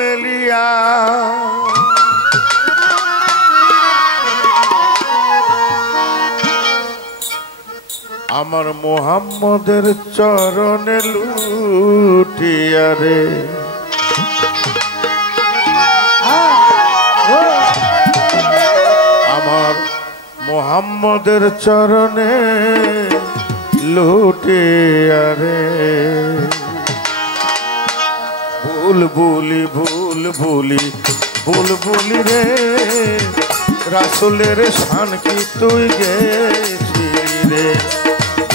মেলিয়া আমার মোহাম্মদের চরণে লুটিয়া রে আমার মোহাম্মদের চরণে লুটিয়া রে বুলবুলি বুলবুলি বুলবুলি রে রাসূলের শান কি তুই গেছিলি রে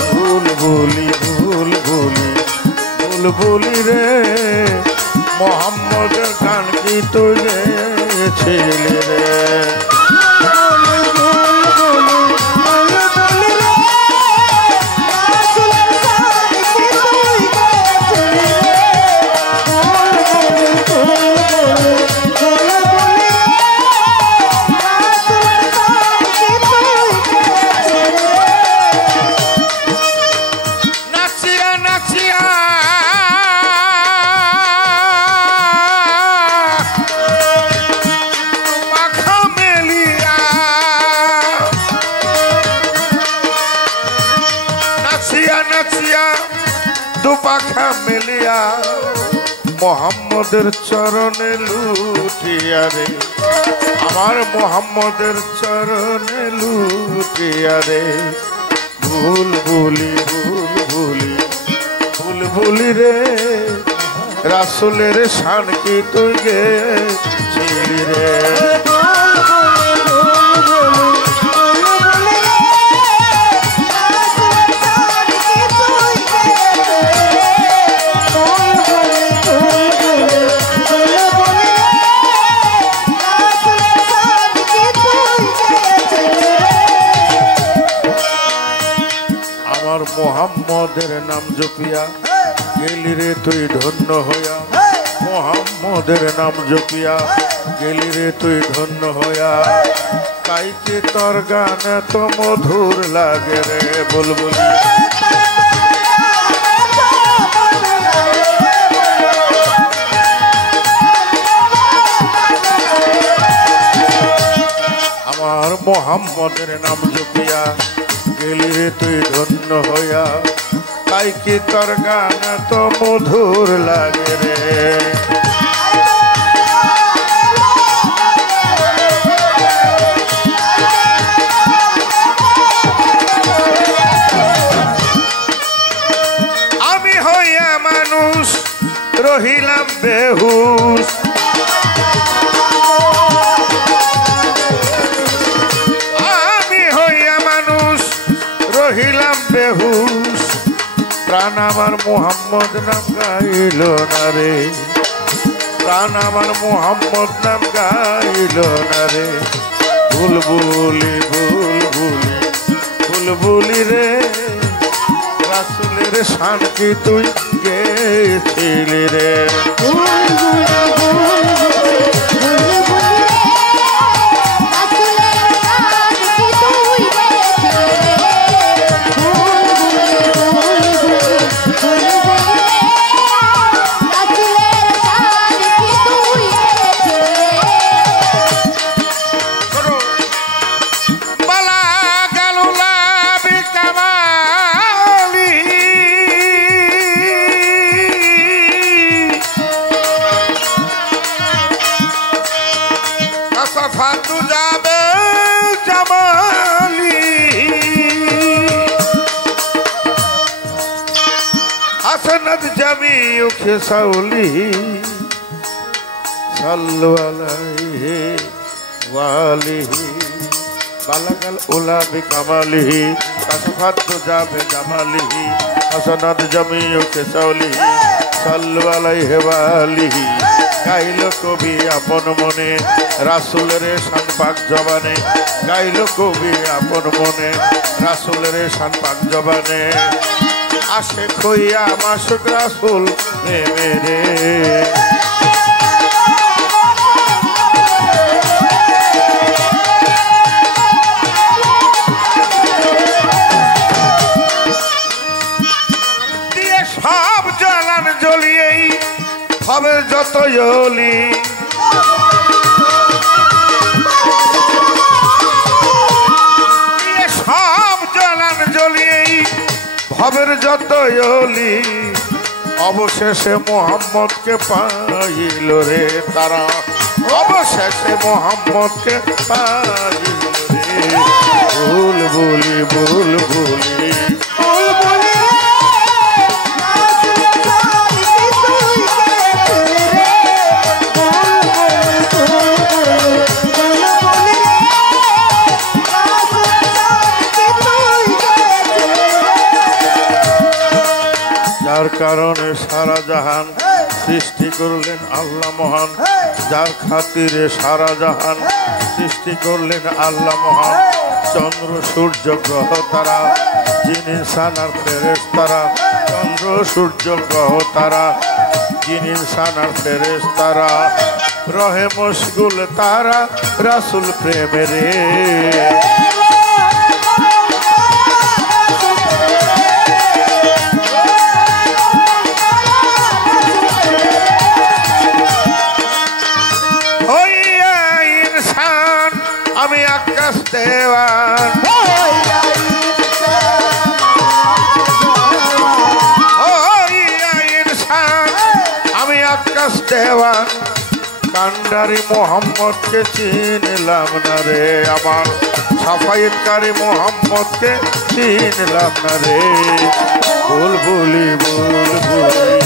বুলবুলি বুলবুলি বুলবুলি রে মোহাম্মদের গান কি তুই গেছিলি রে দুপাখা মেলিয়া মোহাম্মদের চরণে লুটিয়া রে আমার মোহাম্মদের চরণে লুটিয়া রে বুলবুলি বুলবুলি বুলবুলি রে রাসূলের শান কি তুই গেছিলি রে মোহাম্মদের নাম জপিয়া গেলি রে তুই ধন্য হইয়া মোহাম্মদের নাম জপিয়া গেলি রে তুই ধন্য হইয়া তাইকে তোর গান এত মধুর লাগে রে বুলবুলি আমার মোহাম্মদের নাম জপিয়া গেলি রে তুই ধন্য হইয়া তাই কি তোর গান তো মধুর লাগে রে আমি হইয়া মানুষ রহিলাম বেহুশ রহিলাম বেহুশ প্রাণ আমার মোহাম্মদ নাম গাইল না রে প্রাণ আমার মোহাম্মদ নাম গাইল না রে বুলবুলি বুলবুলি বুলবুলি রে রাসূলের শান কি তুই গেছিলি রে ফাতু যাবে জামালি হাসনাত জামিউ খেসাউলি সাল্লু আলাইহি ওয়ালিহি বালাগাল উলা বিকামালিহি ফাতু যাবে জামালিহি হাসনাত জামিউ খেসাউলি সাল্লু আলাইহি ওয়ালিহি গাইল কবি আপন মনে রাসূলের শান পাক জবানে গাইল কবি আপন মনে রাসূলের শান পাক জবানে আশিক হইয়া মাসুক রাসূল প্রেমে রে দিয়ে সব জ্বালান জ্বলিয়েই ভবের যত অলি সব জ্বলান জ্বলিয়েই ভবের যত অলি অবশেষে মোহাম্মদকে পাইল রে তারা অবশেষে মোহাম্মদকে পাইল রে বুলবুলি বুলবুলি যার কারণে সারা জাহান সৃষ্টি করলেন আল্লাহ মহান যার খাতিরে সারা জাহান সৃষ্টি করলেন আল্লাহ মহান চন্দ্র সূর্য গ্রহ তারা জিন ইনসান আর ফেরেশতারা চন্দ্র সূর্য গ্রহ তারা জিন ইনসান আর ফেরেশতারা রহে মশগুল তারা রাসূল প্রেমে আমি আকাশ দেওয়ান আমি আকাশ দেওয়ান কান্ডারি মোহাম্মদকে চিনলাম না রে আমার সাফায়েতকারী মোহাম্মদকে চিনলাম না রে বুলবুলি বুলবুলি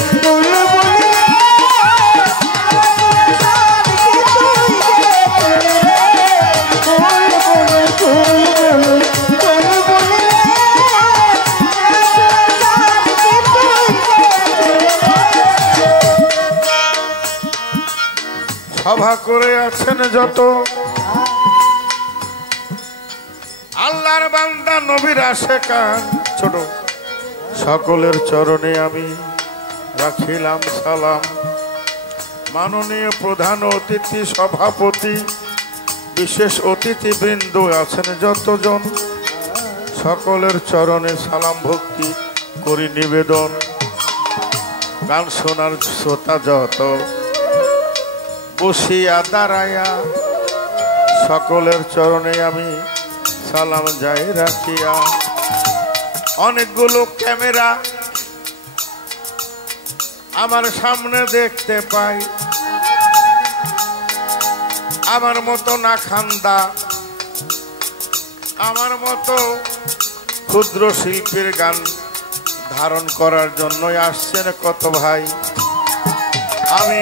সভা করে আছেন যত আল্লাহর বান্দা নবীর আশিকান ছোট সকলের চরণে আমি রাখিলাম সালাম মাননীয় প্রধান অতিথি সভাপতি বিশেষ অতিথিবৃন্দ আছেন যতজন সকলের চরণে সালাম ভক্তি করি নিবেদন গান শোনার শ্রোতা যত বসিয়া দাঁড়াইয়া সকলের চরণে আমি সালাম যাই রাখিয়া অনেকগুলো ক্যামেরা আমার সামনে দেখতে পাই আমার মতো না খান্দা আমার মতো ক্ষুদ্র শিল্পীর গান ধারণ করার জন্যই আসছেন কত ভাই আমি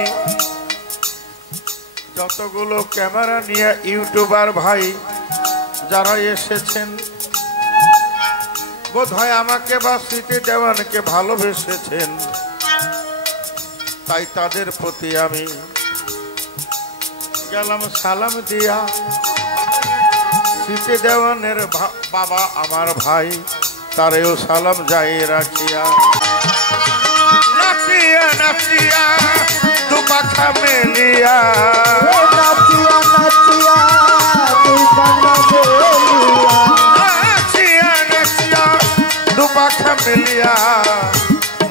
যতগুলো ক্যামেরা নিয়ে ইউটিউবার ভাই যারা এসেছেন বোধহয় আমাকে বা স্মৃতি দেওয়ানকে ভালোবেসেছেন তাই তাদের প্রতি আমি গেলাম সালাম দিয়া স্মৃতি দেওয়ানের বাবা আমার ভাই তারেও সালাম যাই রাখিয়া নাচিয়া নাচিয়া দুপাখা মেলিয়া নাচিয়া নাচিয়া নাচিয়া নাচিয়া দুপাখা মেলিয়া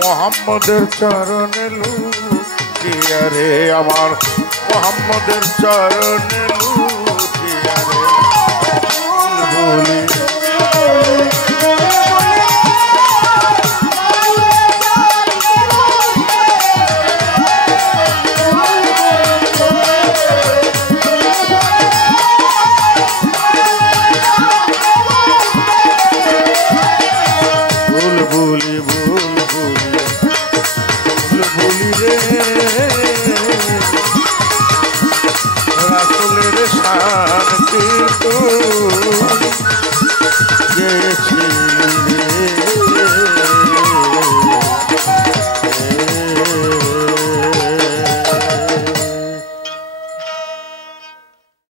মোহাম্মদের চরণে লুটিয়া রে আমার মোহাম্মদের চরণে লুটিয়া রে বলি